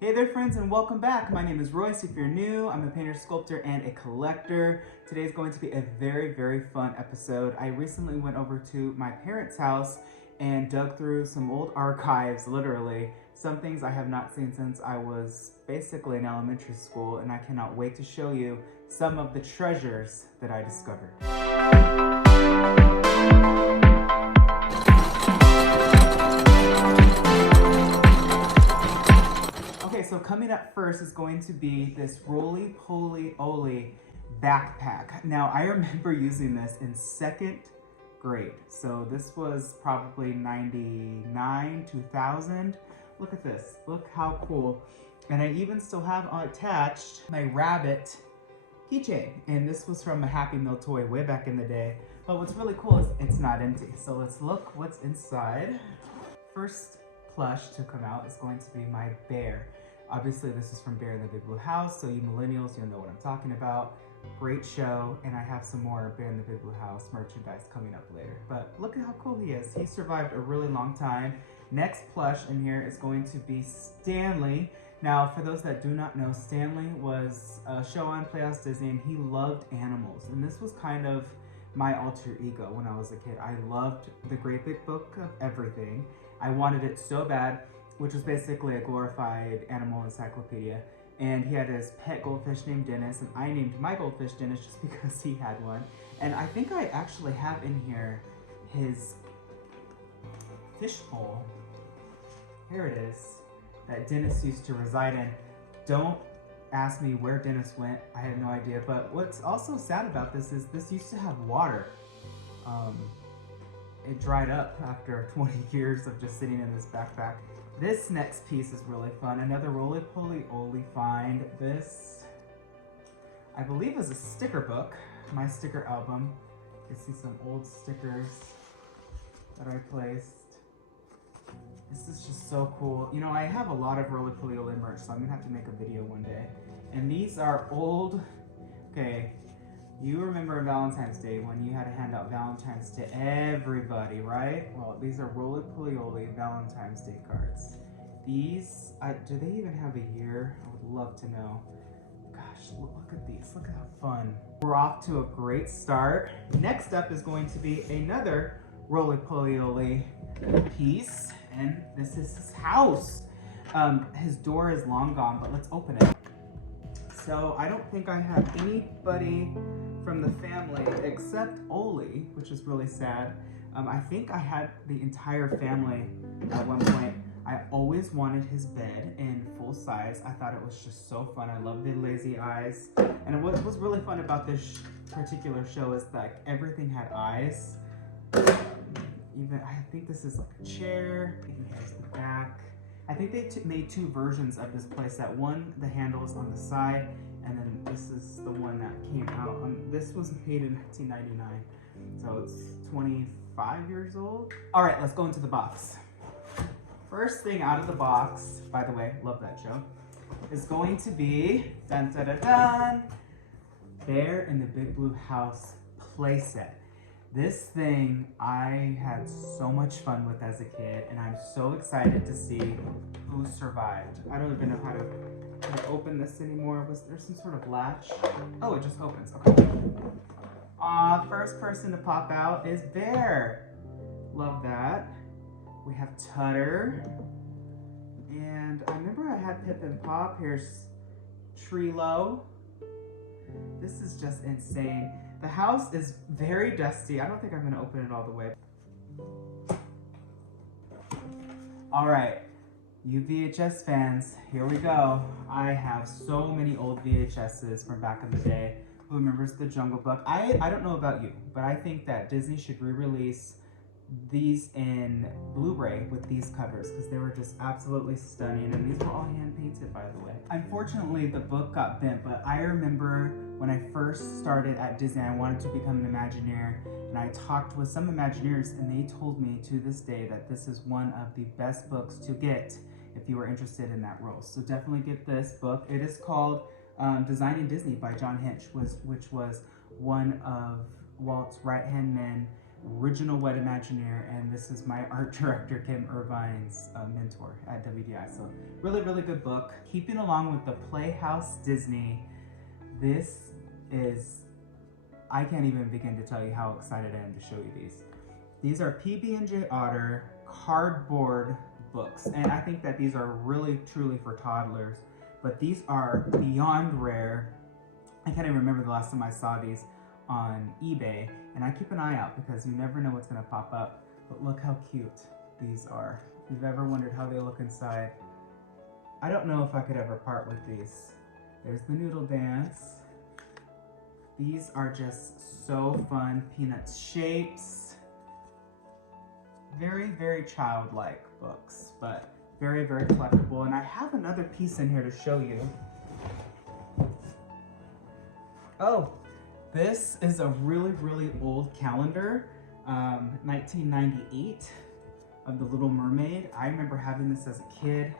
Hey there friends and welcome back. My name is Royce. If you're new, I'm a painter, sculptor, and a collector. Today is going to be a very fun episode. I recently went over to my parents' house and dug through some old archives, literally. Some things I have not seen since I was basically in elementary school, and I cannot wait to show you some of the treasures that I discovered. Okay, so coming up first is going to be this Rolie Polie Olie backpack. Now, I remember using this in second grade. So this was probably 99, 2000. Look at this, look how cool. And I even still have attached my rabbit keychain. And this was from a Happy Meal toy way back in the day. But what's really cool is it's not empty. So let's look what's inside. First plush to come out is going to be my bear. Obviously this is from Bear in the Big Blue House, so you millennials, you'll know what I'm talking about. Great show, and I have some more Bear in the Big Blue House merchandise coming up later. But look at how cool he is. He survived a really long time. Next plush in here is going to be Stanley. Now, for those that do not know, Stanley was a show on PLAYHOUSE Disney, and he loved animals. And this was kind of my alter ego when I was a kid. I loved the Great Big Book of Everything. I wanted it so bad, which was basically a glorified animal encyclopedia. And he had his pet goldfish named Dennis, and I named my goldfish Dennis just because he had one. And I think I actually have in here his fishbowl. Here it is, that Dennis used to reside in. Don't ask me where Dennis went, I have no idea. But what's also sad about this is this used to have water. It dried up after 20 years of just sitting in this backpack. This next piece is really fun. Another Rolie Polie Olie find. This, I believe, is a sticker book, my sticker album. You can see some old stickers that I placed. This is just so cool. You know, I have a lot of Rolie Polie Olie merch, so I'm gonna have to make a video one day. And these are old, okay, you remember Valentine's Day when you had to hand out Valentine's to everybody, right? Well, these are Rolie Polie Olie Valentine's Day cards. These, do they even have a year? I would love to know. Gosh, look at these, look at how fun. We're off to a great start. Next up is going to be another Rolie Polie Olie piece, and this is his house. His door is long gone, but let's open it. So I don't think I have anybody from the family except Olie, which is really sad. I think I had the entire family at one point. I always wanted his bed in full size. I thought it was just so fun. I love the lazy eyes. And what was really fun about this particular show is that everything had eyes. Even, I think this is like a chair. Even here's the back. I think they made two versions of this playset. One, the handle is on the side, and then this is the one that came out. This was made in 1999, so it's 25 years old. All right, let's go into the box. First thing out of the box, by the way, love that show, is going to be, dun dun dun dun, Bear in the Big Blue House playset. This thing I had so much fun with as a kid, and I'm so excited to see who survived. I don't even know how to open this anymore. Was there some sort of latch? Oh, it just opens, okay. First person to pop out is Bear. Love that. We have Tutter. And I remember I had Pip and Pop. Here's Trilo. This is just insane. The house is very dusty. I don't think I'm gonna open it all the way. All right, you VHS fans, here we go. I have so many old VHSs from back in the day. Who remembers the Jungle Book? I don't know about you, but I think that Disney should re-release these in Blu-ray with these covers because they were just absolutely stunning, and these were all hand painted, by the way. Unfortunately, the book got bent, but I remember when I first started at Disney, I wanted to become an Imagineer, and I talked with some Imagineers, and they told me to this day that this is one of the best books to get if you were interested in that role. So definitely get this book. It is called Designing Disney by John Hinch, which was one of Walt's right-hand men original Wet Imagineer, and this is my art director Kim Irvine's mentor at WDI. So really, really good book. Keeping along with the Playhouse Disney, this is, I can't even begin to tell you how excited I am to show you these. These are PB&J Otter cardboard books, and I think that these are really, truly for toddlers, but these are beyond rare. I can't even remember the last time I saw these on eBay, and I keep an eye out because you never know what's gonna pop up. But look how cute these are. If you've ever wondered how they look inside, I don't know if I could ever part with these. There's the noodle dance. These are just so fun. Peanuts shapes. Very, very childlike books, but very, very collectible. And I have another piece in here to show you. Oh, this is a really, really old calendar, 1998, of The Little Mermaid. I remember having this as a kid.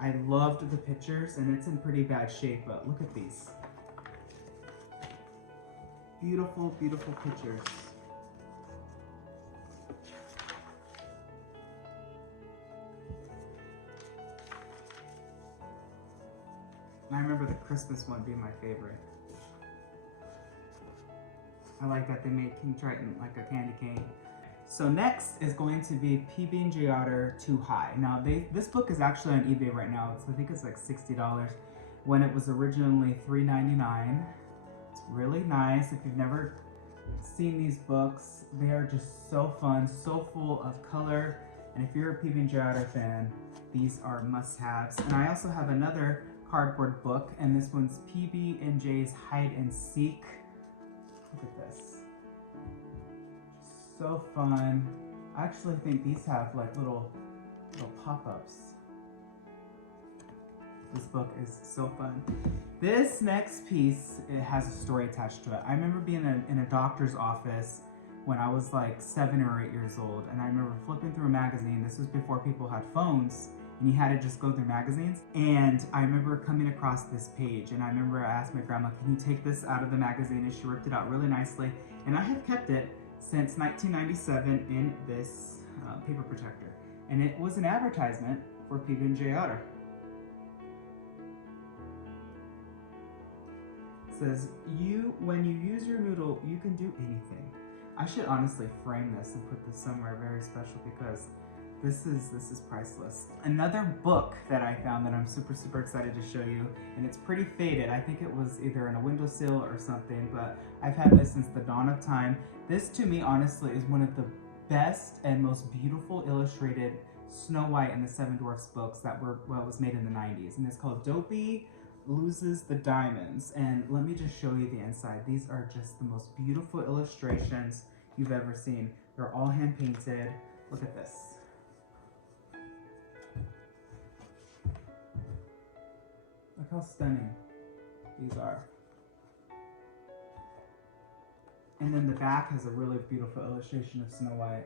I loved the pictures, and it's in pretty bad shape, but look at these. Beautiful, beautiful pictures. And I remember the Christmas one being my favorite. I like that they made King Triton like a candy cane. So next is going to be PB&J Otter Too High. Now this book is actually on eBay right now. I think it's like $60 when it was originally $3.99. It's really nice. If you've never seen these books, they are just so fun, so full of color. And if you're a PB&J Otter fan, these are must-haves. And I also have another cardboard book, and this one's PB&J's Hide and Seek. Look at this. So fun. I actually think these have like little pop-ups. This book is so fun. This next piece, it has a story attached to it. I remember being in a doctor's office when I was like 7 or 8 years old, and I remember flipping through a magazine. This was before people had phones, and you had to just go through magazines. And I remember coming across this page, and I remember I asked my grandma, can you take this out of the magazine? And she ripped it out really nicely. And I have kept it since 1997 in this paper protector. And it was an advertisement for PB&J Otter. It says, when you use your noodle, you can do anything. I should honestly frame this and put this somewhere very special because this is priceless. Another book that I found that I'm super, super excited to show you, and it's pretty faded. I think it was either in a windowsill or something, but I've had this since the dawn of time. This, to me, honestly, is one of the best and most beautiful illustrated Snow White and the Seven Dwarfs books that was made in the 90s. And it's called Dopey Loses the Diamonds. And let me just show you the inside. These are just the most beautiful illustrations you've ever seen. They're all hand painted. Look at this. Look how stunning these are. And then the back has a really beautiful illustration of Snow White.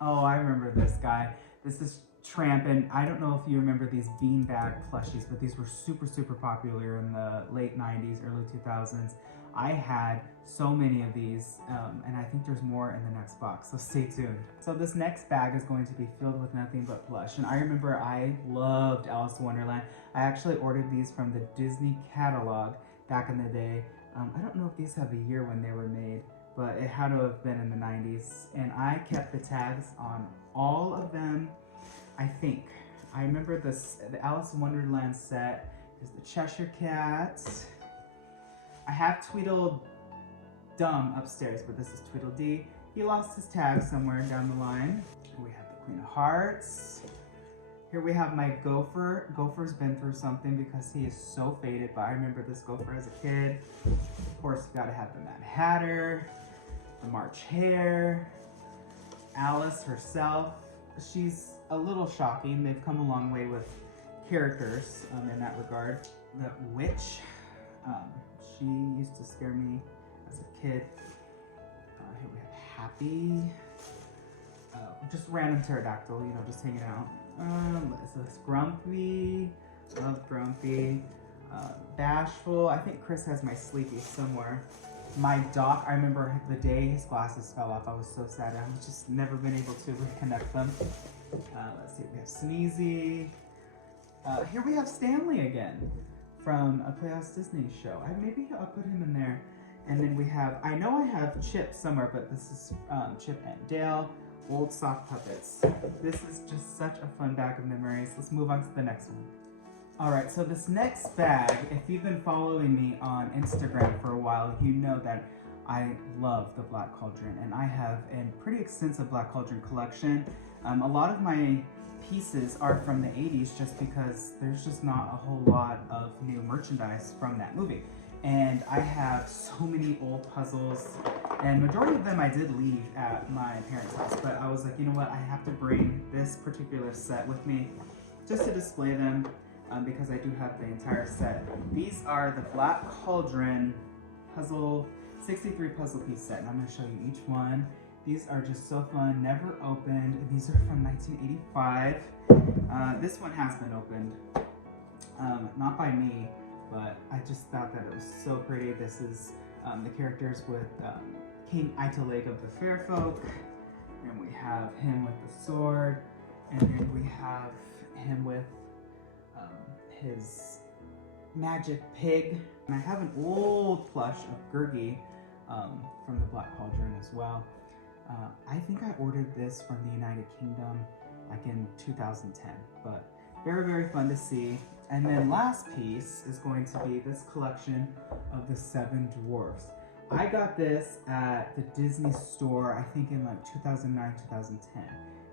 Oh, I remember this guy. This is Tramp, and I don't know if you remember these beanbag plushies, but these were super, super popular in the late 90s, early 2000s. I had so many of these, and I think there's more in the next box, so stay tuned. So this next bag is going to be filled with nothing but plush, and I remember I loved Alice in Wonderland. I actually ordered these from the Disney catalog back in the day. I don't know if these have a year when they were made, but it had to have been in the 90s, and I kept the tags on all of them, I think. I remember the Alice in Wonderland set. There's the Cheshire Cat. I have Tweedledum upstairs, but this is Tweedledee. He lost his tag somewhere down the line. We have the Queen of Hearts. Here we have my Gopher. Gopher's been through something because he is so faded, but I remember this Gopher as a kid. Of course, you gotta have the Mad Hatter, the March Hare, Alice herself. She's a little shocking. They've come a long way with characters in that regard. The Witch. She used to scare me as a kid. Here we have Happy. Just random pterodactyl, you know, just hanging out. So it's Grumpy. Love Grumpy. Bashful. I think Chris has my Sleepy somewhere. My doc, I remember the day his glasses fell off, I was so sad. I've just never been able to reconnect them. Let's see, we have Sneezy. Here we have Stanley again from a Playhouse Disney show. Maybe I'll put him in there. And then we have, I know I have Chip somewhere, but this is Chip and Dale, old sock puppets. This is just such a fun bag of memories. Let's move on to the next one. All right, so this next bag, if you've been following me on Instagram for a while, you know that I love the Black Cauldron, and I have a pretty extensive Black Cauldron collection. A lot of my pieces are from the 80s just because there's just not a whole lot of new merchandise from that movie. And I have so many old puzzles, and majority of them I did leave at my parents' house, but I was like, you know what, I have to bring this particular set with me just to display them. Because I do have the entire set. These are the Black Cauldron 63 puzzle piece set, and I'm going to show you each one. These are just so fun, never opened. These are from 1985. This one has been opened, not by me, but I just thought that it was so pretty. This is the characters with King Italig of the Fair Folk, and we have him with the sword, and then we have him with his magic pig. And I have an old plush of Gurgi from the Black Cauldron as well. I think I ordered this from the United Kingdom like in 2010, but very, very fun to see. And then last piece is going to be this collection of the 7 dwarfs. I got this at the Disney store, I think in like 2009, 2010.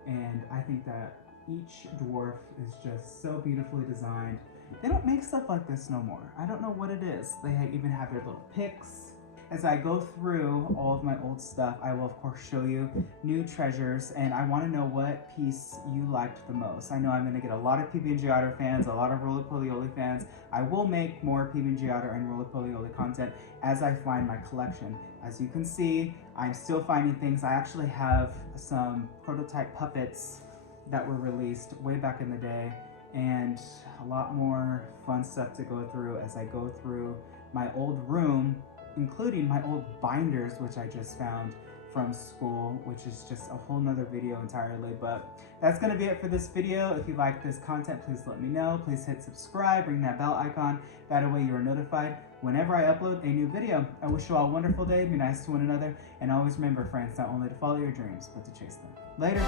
And I think that each dwarf is just so beautifully designed. They don't make stuff like this no more. I don't know what it is. They even have their little picks. As I go through all of my old stuff, I will of course show you new treasures, and I want to know what piece you liked the most. I know I'm going to get a lot of PB&J Otter fans, a lot of Rolie Polie Olie fans. I will make more PB&J Otter and Rolie Polie Olie content as I find my collection. As you can see, I'm still finding things. I actually have some prototype puppets that were released way back in the day, and a lot more fun stuff to go through as I go through my old room, including my old binders, which I just found from school, which is just a whole nother video entirely. But that's gonna be it for this video. If you like this content, please let me know. Please hit subscribe, ring that bell icon. That way you are notified whenever I upload a new video. I wish you all a wonderful day, be nice to one another, and always remember, friends, not only to follow your dreams, but to chase them. Later.